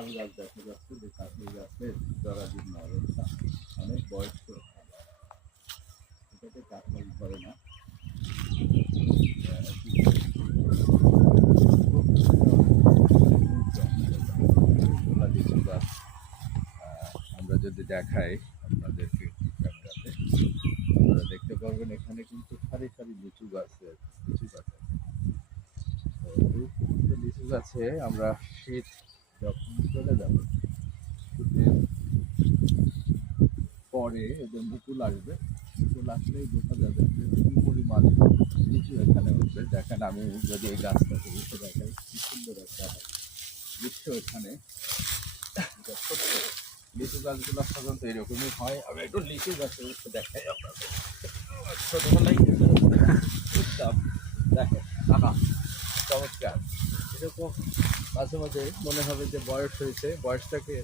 কাঁঠাল গাছ দেখা যাচ্ছে, যে কাঁঠাল গাছের জরাজীর্ণ অবস্থা, অনেক বয়স্ক, এটাকে কাঁঠাল ধরে না। লিচু গাছ আমরা যদি দেখাই আপনাদেরকে ক্যামেরাতে, আপনারা দেখতে পারবেন এখানে কিন্তু সারি সারি লিচু গাছ আছে। লিচু গাছে আমরা শীত যখন চলে যাব, শীতের পরে এদের মুকুল আসবে, মুকুল আসলেই বোঝা যাবে যে কি পরিমাণ লিচু এখানে উঠবে। দেখেন, আমি যদি এই গাছটাকে উঠে দেখাই, কি সুন্দর একটা দৃশ্য এখানে। ছোট্ট লিচু গাছগুলো সাধারণত এরকমই হয়। আমি একটু লিচু গাছে উঠে দেখাই আপনাদের। ছোটবেলায় উঠতাম, দেখেন আহা চমৎকার। এরকম মাঝে মাঝে মনে হবে যে বয়স হয়েছে, বয়সটাকে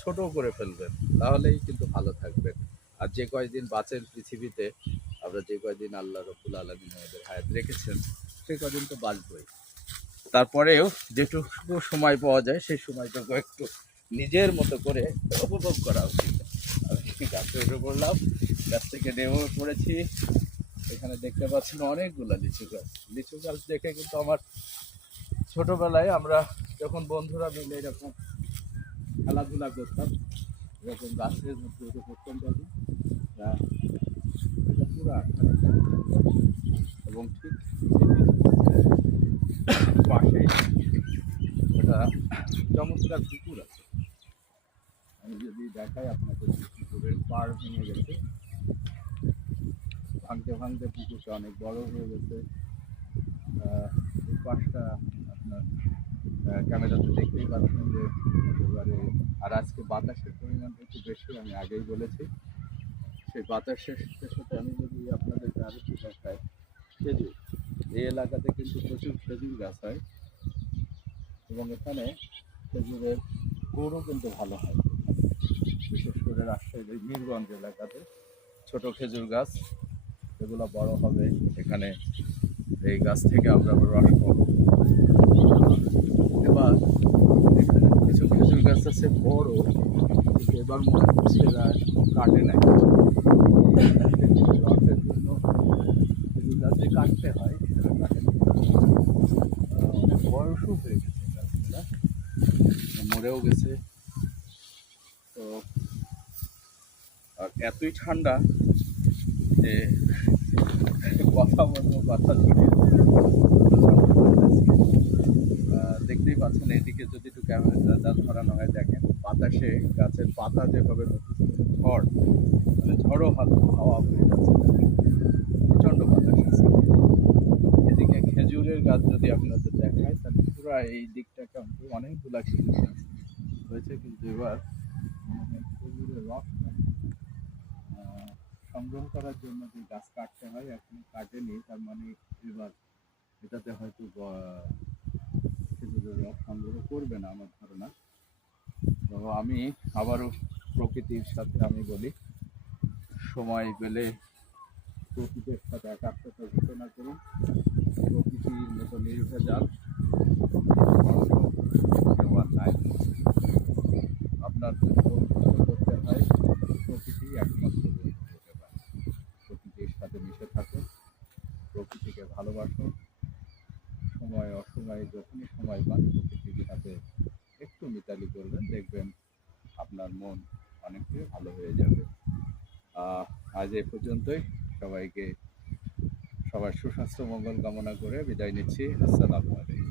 ছোট করে ফেলবেন, তাহলেই কিন্তু ভালো থাকবেন। আর যে কয়দিন বাঁচেন পৃথিবীতে, আমরা যে কয়দিন আল্লাহ রব্বুল আলামিন আমাদের হায়াত রেখেছেন, সে কয়দিন তো বাঁচবই। তারপরেও যেটুকু সময় পাওয়া যায় সেই সময়টুকু একটু নিজের মতো করে উপভোগ করা উচিত। আমি গাছে উঠে পড়লাম, গাছ থেকে নেমে পড়েছি। এখানে দেখতে পাচ্ছেন অনেকগুলা লিচু গাছ। লিচু গাছ দেখে কিন্তু আমার ছোটবেলায় আমরা যখন বন্ধুরা মিলে এরকম খেলাধুলা করতাম, এরকম গাছের মধ্যে উঠে পড়তাম, তখন এটা পুরা, এবং ঠিক পাশে একটা চমৎকার পুকুর আছে। আমি যদি দেখাই আপনাদের, পুকুরের পাড় ভেঙে গেছে, ভাঙতে ভাঙতে পুকুরটা অনেক বড় হয়ে গেছে। এই পাশটা আপনার ক্যামেরাতে দেখতেই পাচ্ছেন যে একেবারে, আর আজকে বাতাসের পরিমাণটা একটু বেশি, আমি আগেই বলেছি। সেই বাতাসের সাথে আমি যদি আপনাদেরকে আরও একটু দেখাই, খেজুর, এই এলাকাতে কিন্তু প্রচুর খেজুর গাছ হয়, এবং এখানে খেজুরের গুড়ও কিন্তু ভালো হয়। বিশেষ করে রাজশাহীর মিরগঞ্জ এলাকাতে ছোট খেজুর গাছ, এগুলো বড় হবে, এখানে এই গাছ থেকে আমরা রস পাবো। এবার এখানে কিছু খেজুর গাছ আছে বড়, কিন্তু এবার মনে হচ্ছে এরা কাটে নাই। রসের জন্য খেজুর গাছে কাটতে হয়, সেটা কাটে না। অনেক বয়সও হয়ে গেছে গাছগুলা, মরেও গেছে। তো আর এতই ঠান্ডা যে কথা বলবো, কথা জড়িয়ে দেখতেই পাচ্ছেন। এদিকে যদি একটু ক্যামেরা ধরানো হয়, দেখেন বাতাসে গাছের পাতা যেভাবে ঝড়, মানে ঝড়ো হাওয়া হয়ে যাচ্ছে, প্রচণ্ড বাতাস আছে। এদিকে খেজুরের গাছ যদি আপনাদের দেখায়, তাহলে পুরো এই দিকটাকে অনেকগুলা খেজুর গাছ হয়েছে, কিন্তু এবার খেজুরের রস সংগ্রহ করার জন্য যে গাছ কাটতে হয়, এখন কাটেনি, তার মানে এবার এটাতে হয়তো খেজুরের রস সংগ্রহ করবে না আমার ধারণা। তো আমি আবারও প্রকৃতির সাথে আমি বলি, সময় পেলে প্রকৃতির সাথে একাত্মতা ঘোষণা করুন, প্রকৃতির মতো নির্ভে যান। কেউ আর নাই, আপনার করতে হয়, প্রকৃতি একমাত্র বন্ধু হতে পারে। প্রকৃতির সাথে মিশে থাকুন, প্রকৃতিকে ভালোবাসুন, সময় অসময়ে যখনই সময় পান প্রকৃতির সাথে একটু মিতালি করবেন, দেখবেন আপনার মন অনেকটাই ভালো হয়ে যাবে। আজ এ পর্যন্তই। সবাইকে সবার সুস্বাস্থ্য মঙ্গল কামনা করে বিদায় নিচ্ছি। আসসালামু আলাইকুম।